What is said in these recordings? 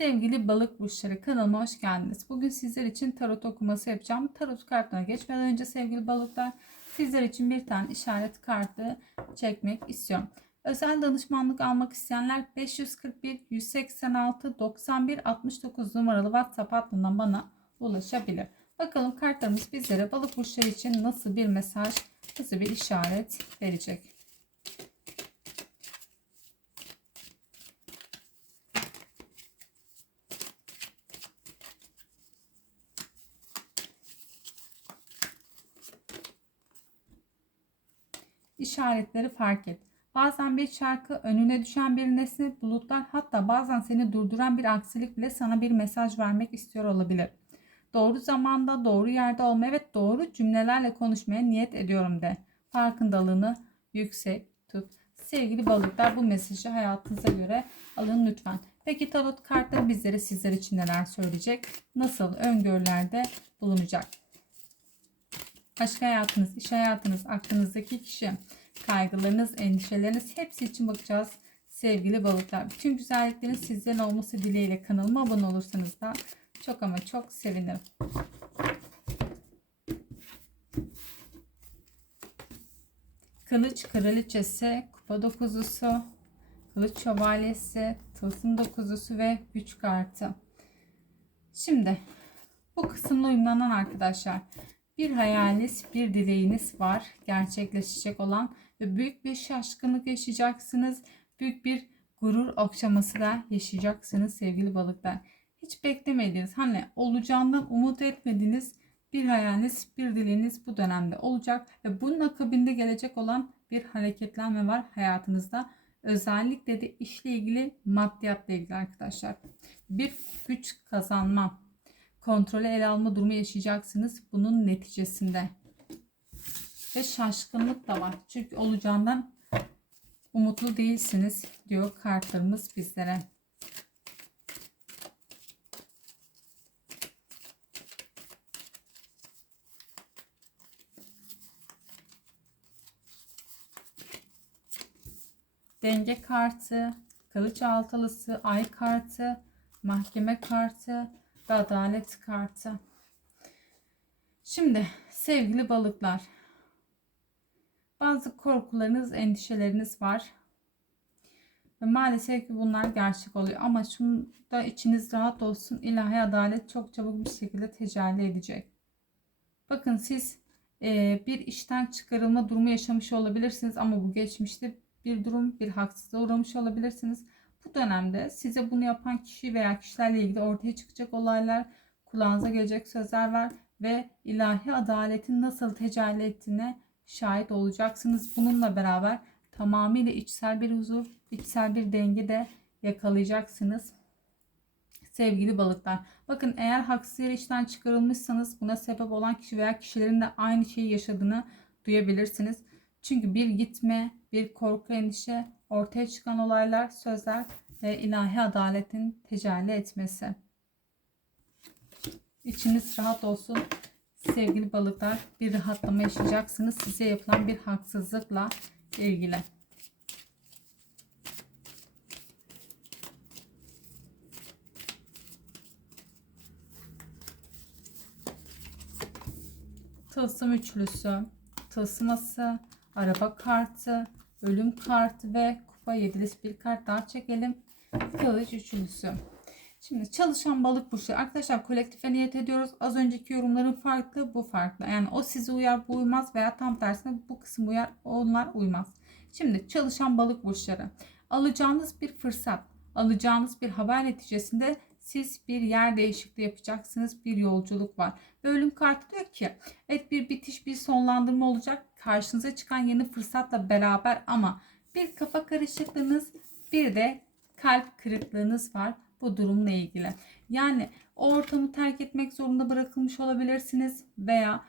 Sevgili balık burçları kanalıma hoş geldiniz. Bugün sizler için tarot okuması yapacağım. Tarot kartına geçmeden önce sevgili balıklar sizler için bir tane işaret kartı çekmek istiyorum. Özel danışmanlık almak isteyenler 541 186 91 69 numaralı WhatsApp hattından bana ulaşabilir. Bakalım kartlarımız bizlere balık burçları için nasıl bir mesaj, nasıl bir işaret verecek. İşaretleri fark et. Bazen bir şarkı, önüne düşen bir nesne, bulutlar hatta bazen seni durduran bir aksilik bile sana bir mesaj vermek istiyor olabilir. Doğru zamanda, doğru yerde olmaya ve doğru cümlelerle konuşmaya niyet ediyorum de. Farkındalığını yüksek tut. Sevgili balıklar bu mesajı hayatınıza göre alın lütfen. Peki tarot kartları bizlere sizler için neler söyleyecek? Nasıl öngörülerde bulunacak? Aşk hayatınız, iş hayatınız, aklınızdaki kişi, kaygılarınız, endişeleriniz hepsi için bakacağız sevgili balıklar. Bütün güzelliklerin sizlerin olması dileğiyle kanalıma abone olursanız da çok ama çok sevinirim. Kılıç kraliçesi, kupa dokuzusu, kılıç şövalyesi, tılsım dokuzusu ve güç kartı. Şimdi bu kısımla uyumlanan arkadaşlar bir hayaliniz, bir dileğiniz var gerçekleşecek olan büyük bir şaşkınlık yaşayacaksınız. Büyük bir gurur okşaması da yaşayacaksınız sevgili balıklar. Hiç beklemediğiniz, hani olacağından umut etmediğiniz bir hayaliniz, bir dileğiniz bu dönemde olacak ve bunun akabinde gelecek olan bir hareketlenme var hayatınızda. Özellikle de işle ilgili, maddiyatla ilgili arkadaşlar. Bir güç kazanma, kontrolü ele alma durumu yaşayacaksınız bunun neticesinde. Ve şaşkınlık da var. Çünkü olacağından umutlu değilsiniz diyor kartlarımız bizlere. Denge kartı, kılıç altılısı, ay kartı, mahkeme kartı, ve adalet kartı. Şimdi sevgili balıklar. Bazı korkularınız, endişeleriniz var. Ve maalesef ki bunlar gerçek oluyor. Ama şunda içiniz rahat olsun. İlahi adalet çok çabuk bir şekilde tecelli edecek. Bakın siz e, bir işten çıkarılma durumu yaşamış olabilirsiniz. Ama bu geçmişte bir durum, bir haksızlığa uğramış olabilirsiniz. Bu dönemde size bunu yapan kişi veya kişilerle ilgili ortaya çıkacak olaylar, kulağınıza gelecek sözler var ve ilahi adaletin nasıl tecelli ettiğine şahit olacaksınız. Bununla beraber tamamıyla içsel bir huzur, içsel bir denge de yakalayacaksınız. Sevgili balıklar. Bakın eğer haksız yere işten çıkarılmışsanız buna sebep olan kişi veya kişilerin de aynı şeyi yaşadığını duyabilirsiniz. Çünkü bir gitme, bir korku, endişe, ortaya çıkan olaylar, sözler ve ilahi adaletin tecelli etmesi. İçiniz rahat olsun. Sevgili balıklar bir rahatlama yaşayacaksınız. Size yapılan bir haksızlıkla ilgili. Tılsım üçlüsü, tılsıması, araba kartı, ölüm kartı ve kupa yedilisi bir kart daha çekelim. Kılıç üçlüsü. Şimdi çalışan balık burçları. Arkadaşlar kolektife niyet ediyoruz. Az önceki yorumların farklı bu farklı. Yani o sizi uyar bu uymaz veya tam tersine bu kısım uyar onlar uymaz. Şimdi çalışan balık burçları. Alacağınız bir fırsat, alacağınız bir haber neticesinde siz bir yer değişikliği yapacaksınız. Bir yolculuk var. Ve ölüm kartı diyor ki evet bir bitiş bir sonlandırma olacak. Karşınıza çıkan yeni fırsatla beraber ama bir kafa karışıklığınız bir de kalp kırıklığınız var bu durumla ilgili. Yani o ortamı terk etmek zorunda bırakılmış olabilirsiniz veya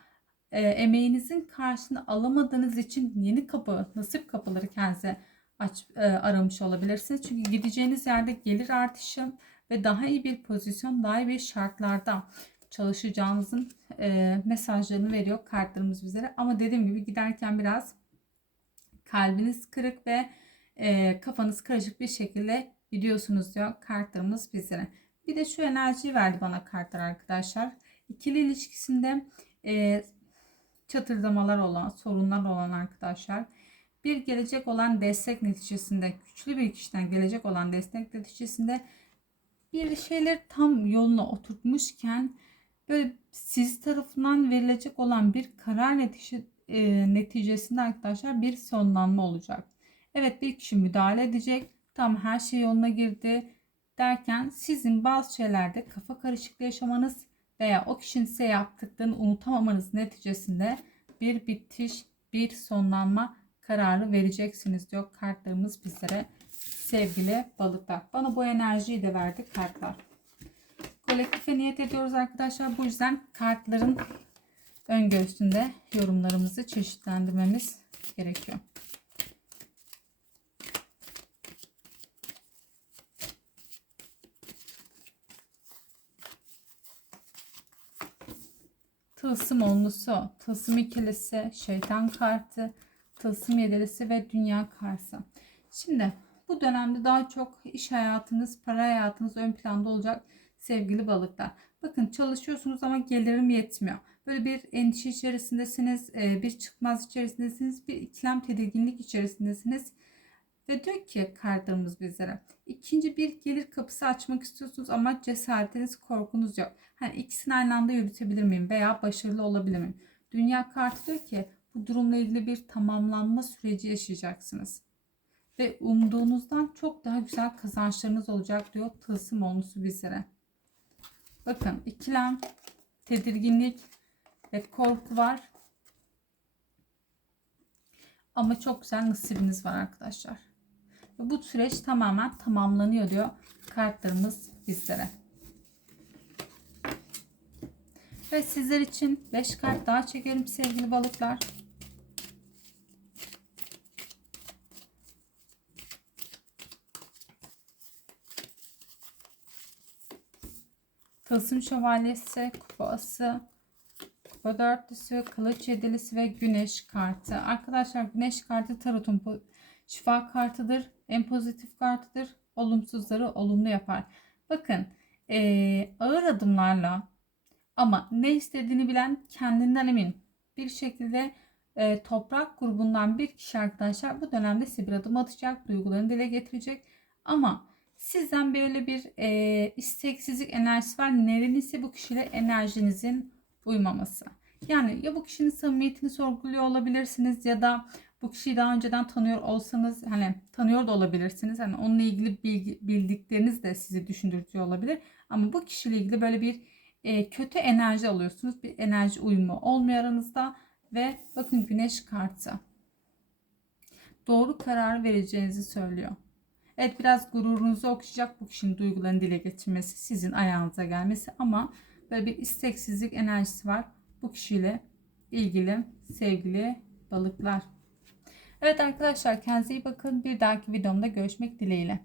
e, emeğinizin karşını alamadığınız için yeni kapı, nasip kapıları kendinize aç, e, aramış olabilirsiniz. Çünkü gideceğiniz yerde gelir artışı ve daha iyi bir pozisyon, daha iyi bir şartlarda çalışacağınızın e, mesajlarını veriyor kartlarımız bizlere. Ama dediğim gibi giderken biraz kalbiniz kırık ve e, kafanız karışık bir şekilde gidiyorsunuz diyor kartlarımız bizlere. Bir de şu enerjiyi verdi bana kartlar arkadaşlar. İkili ilişkisinde e, çatırdamalar olan, sorunlar olan arkadaşlar. Bir gelecek olan destek neticesinde, güçlü bir kişiden gelecek olan destek neticesinde bir şeyler tam yoluna oturtmuşken böyle siz tarafından verilecek olan bir karar netice, e, neticesinde arkadaşlar bir sonlanma olacak. Evet bir kişi müdahale edecek. Tam her şey yoluna girdi derken sizin bazı şeylerde kafa karışıklığı yaşamanız veya o kişinin size yaptıklarını unutamamanız neticesinde bir bitiş, bir sonlanma kararı vereceksiniz diyor kartlarımız bizlere sevgili balıklar. Bana bu enerjiyi de verdi kartlar. Kolektife niyet ediyoruz arkadaşlar. Bu yüzden kartların öngörüsünde yorumlarımızı çeşitlendirmemiz gerekiyor. Tılsım onlusu, tılsım ikilisi, şeytan kartı, tılsım yedilisi ve dünya kartı. Şimdi bu dönemde daha çok iş hayatınız, para hayatınız ön planda olacak sevgili balıklar. Bakın çalışıyorsunuz ama gelirim yetmiyor. Böyle bir endişe içerisindesiniz, e, bir çıkmaz içerisindesiniz, bir ikilem tedirginlik içerisindesiniz. Ve diyor ki kartlarımız bizlere ikinci bir gelir kapısı açmak istiyorsunuz ama cesaretiniz korkunuz yok. Hani ikisini aynı anda yürütebilir miyim veya başarılı olabilir miyim? Dünya kartı diyor ki bu durumla ilgili bir tamamlanma süreci yaşayacaksınız. Ve umduğunuzdan çok daha güzel kazançlarınız olacak diyor tılsım olmusu bizlere. Bakın ikilem, tedirginlik ve korku var. Ama çok güzel nasibiniz var arkadaşlar. Bu süreç tamamen tamamlanıyor diyor kartlarımız bizlere. Ve sizler için 5 kart daha çekerim sevgili balıklar. Tılsım şövalyesi, kupası, kupa dörtlüsü, kılıç yedilisi ve güneş kartı. Arkadaşlar güneş kartı tarotun şifa kartıdır. En pozitif kartıdır. Olumsuzları olumlu yapar. Bakın ee, ağır adımlarla ama ne istediğini bilen kendinden emin bir şekilde e, toprak grubundan bir kişi arkadaşlar bu dönemde size bir adım atacak, duygularını dile getirecek. Ama sizden böyle bir e, isteksizlik enerjisi var. Nedense bu kişiyle enerjinizin uymaması. Yani ya bu kişinin samimiyetini sorguluyor olabilirsiniz ya da bu kişiyi daha önceden tanıyor olsanız hani tanıyor da olabilirsiniz. Hani onunla ilgili bilgi, bildikleriniz de sizi düşündürtüyor olabilir. Ama bu kişiyle ilgili böyle bir e, kötü enerji alıyorsunuz. Bir enerji uyumu olmuyor aranızda ve bakın güneş kartı. Doğru karar vereceğinizi söylüyor. Evet biraz gururunuzu okşayacak bu kişinin duygularını dile getirmesi, sizin ayağınıza gelmesi ama böyle bir isteksizlik enerjisi var bu kişiyle ilgili sevgili balıklar. Evet arkadaşlar kendinize iyi bakın. Bir dahaki videomda görüşmek dileğiyle.